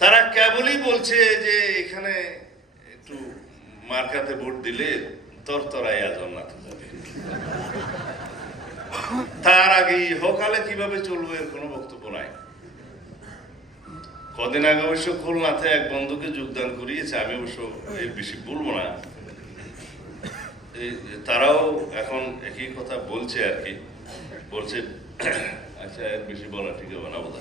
তারা কেবলই বলছে যে এখানে একটু মার্কাতে ভোট দিলে তরতরাই জন্নাথ যাবে। তার আগে হকালে কীভাবে চলবে এর কোনো বক্তব্য নাই। কদিন আগে অবশ্য খুলনাতে এক বন্ধুকে যোগদান করিয়েছে, আমি অবশ্য এর বেশি বলব না। এই তারাও এখন একই কথা বলছে আর কি। বলছে আচ্ছা এর বেশি বলা ঠিক হবে না বোধ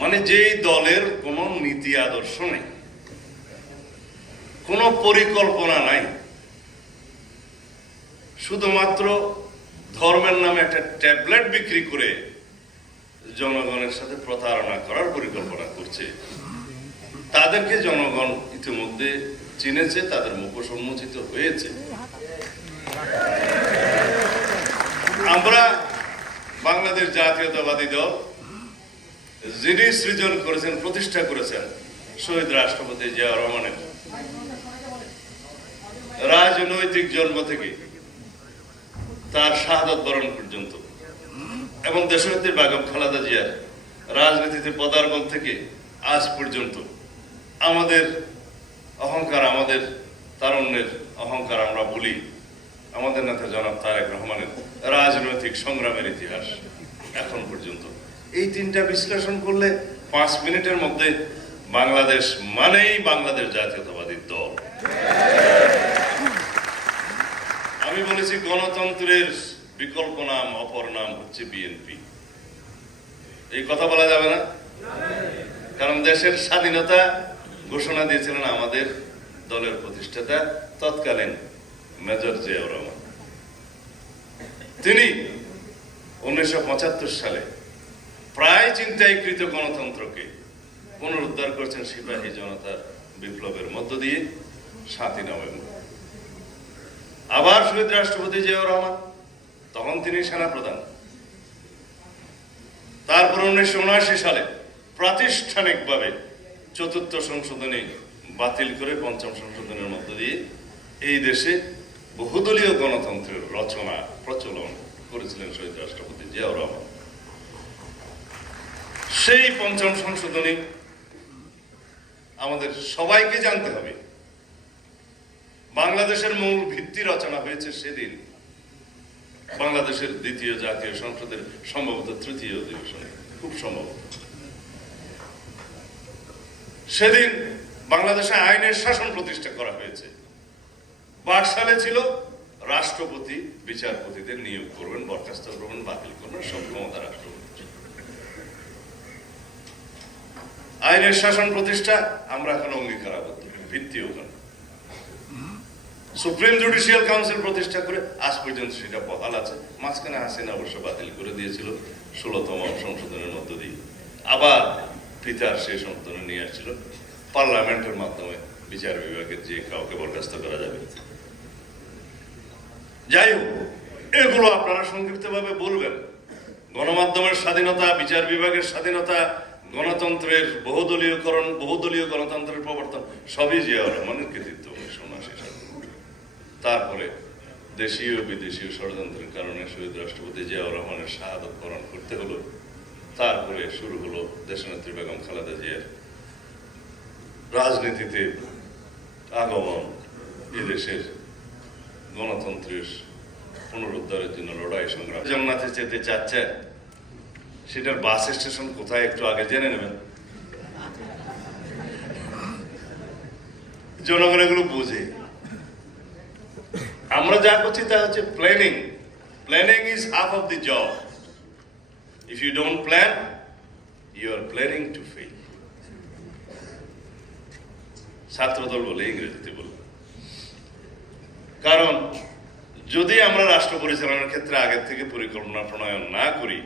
মানে যেই দলের কোনো নীতি আদর্শ নেই, কোনো পরিকল্পনা নাই। শুধুমাত্র ধর্মের নামে একটা ট্যাবলেট বিক্রি করে জনগণের সাথে প্রতারণা করার পরিকল্পনা করছে। তাদেরকে জনগণ ইতিমধ্যে চিনেছে, তাদের মুখ সম্মোচিত হয়েছে। আমরা বাংলাদেশ জাতীয়তাবাদী দল যিনি সৃজন করেছেন, প্রতিষ্ঠা করেছেন, শহীদ রাষ্ট্রপতি জিয়া রহমানের। রাজনৈতিক জন্ম থেকে তার শাহাদত বরণ পর্যন্ত। এবং দেশনেত্রী বেগম খালেদা জিয়ার রাজনীতিতে পদার্পণ থেকে আজ পর্যন্ত আমাদের অহংকার, আমাদের তারুণ্যের অহংকার আমরা বলি। আমাদের নেতা জনাব তারেক রহমানের রাজনৈতিক সংগ্রামের ইতিহাস এখন পর্যন্ত। এই তিনটা বিশ্লেষণ করলে পাঁচ মিনিটের মধ্যে বাংলাদেশ মানেই বাংলাদেশ জাতীয়তাবাদী দল। আমি বলেছি গণতন্ত্রের বিকল্প নাম, অপর নাম হচ্ছে বিএনপি এই কথা বলা যাবে না? কারণ দেশের স্বাধীনতা ঘোষণা দিয়েছিলেন আমাদের দলের প্রতিষ্ঠাতা তৎকালীন মেজর জিয়াউর রহমান। তিনি উনিশশো পঁচাত্তর সালে প্রায় চিন্তায়কৃত গণতন্ত্রকে পুনরুদ্ধার করেছেন সিপাহী জনতার বিপ্লবের মধ্য দিয়ে সাতই নভেম্বর। আবার শহীদ রাষ্ট্রপতি জিয়াউর রহমান, তখন তিনি সেনাপ্রধান। তারপর উনিশশো উনআশি সালে প্রাতিষ্ঠানিকভাবে চতুর্থ সংশোধনী বাতিল করে পঞ্চম সংশোধনের মধ্য দিয়ে এই দেশে বহুদলীয় গণতন্ত্রের রচনা, প্রচলন করেছিলেন শহীদ রাষ্ট্রপতি জিয়াউর রহমান। সেই পঞ্চম সংশোধনী আমাদের সবাইকে জানতে হবে। বাংলাদেশের মূল ভিত্তি রচনা হয়েছে সেদিন। বাংলাদেশের দ্বিতীয় জাতীয় সংসদের সম্ভবত তৃতীয় অধিবেশনে। খুব সম্ভবত। সেদিন বাংলাদেশে আইনের শাসন প্রতিষ্ঠা করা হয়েছে। বাকশালে ছিল রাষ্ট্রপতি, বিচারপতিদের নিয়োগ করবেন, বরখাস্ত করবেন, বাতিল করবেন, সব ক্ষমতা রাষ্ট্রপতি আইনের শাসন প্রতিষ্ঠা, আমরা এখন অঙ্গীকার আবদ্ধ ভিত্তি ওখানে। সুপ্রিম জুডিশিয়াল কাউন্সিল প্রতিষ্ঠা করে আজ পর্যন্ত সেটা বহাল আছে। মাঝখানে হাসিনা অবশ্য বাতিল করে দিয়েছিল, ষোলতম সংশোধনের মধ্য দিয়ে। আবার পিতার সেই সংশোধনে নিয়ে আসছিল। পার্লামেন্টের মাধ্যমে বিচার বিভাগের যে কাউকে বরখাস্ত করা যাবে। যাই হোক, এগুলো আপনারা সংক্ষিপ্তভাবে বলবেন। গণমাধ্যমের স্বাধীনতা, বিচার বিভাগের স্বাধীনতা গণতন্ত্রের বহুদলীয়করণ, বহুদলীয় গণতন্ত্রের প্রবর্তন, সবই জিয়াউর রহমানের কৃতিত্ব তারপরে দেশীয়, বিদেশীয় ষড়যন্ত্রের কারণে শহীদ রাষ্ট্রপতি জিয়াউর রহমানের শাহাদত করতে হলো। তারপরে শুরু হলো দেশনেত্রী বেগম খালেদা জিয়ার রাজনীতিতে আগমন এদেশের গণতন্ত্রের পুনরুদ্ধারের জন্য লড়াই সংগ্রাম। জান্নাতে যেতে চাচ্ছে সেটার বাস স্টেশন কোথায় একটু আগে জেনে নেবেন। জনগণ এগুলো বুঝে। আমরা যা করছি তা হচ্ছে planning planning is half of the job if you don't plan you are planning to fail ছাত্রদল বলে ইংরেজিতে বলবে কারণ, যদি আমরা রাষ্ট্র পরিচালনার ক্ষেত্রে আগের থেকে পরিকল্পনা প্রণয়ন না করি